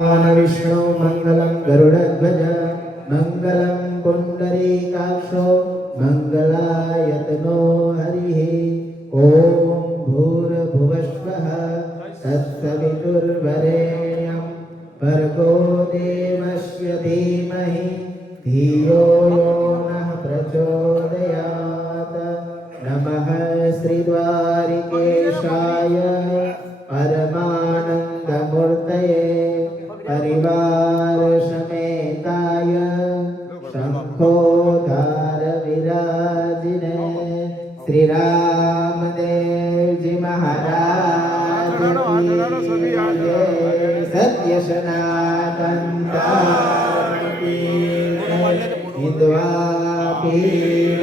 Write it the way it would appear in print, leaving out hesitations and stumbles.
विष्णु मंगलम गरुड़ध्वज मंगलम पुंडरीकाक्षो मंगलायतनो हरिः। ओम भूर्भुवस्वः तत्सवितुर्वरेण्यं भर्गो देवस्य धीमहि धियो यो नः प्रचोदयात्। नमः श्रीद्वारिकेशाय परमानन्दमूर्तये परिवार समेताय शंखोधार विराजिने श्री रामदेव जी महाराज की जय। सत्य सनातन धर्म की जय। हिंदवा पीर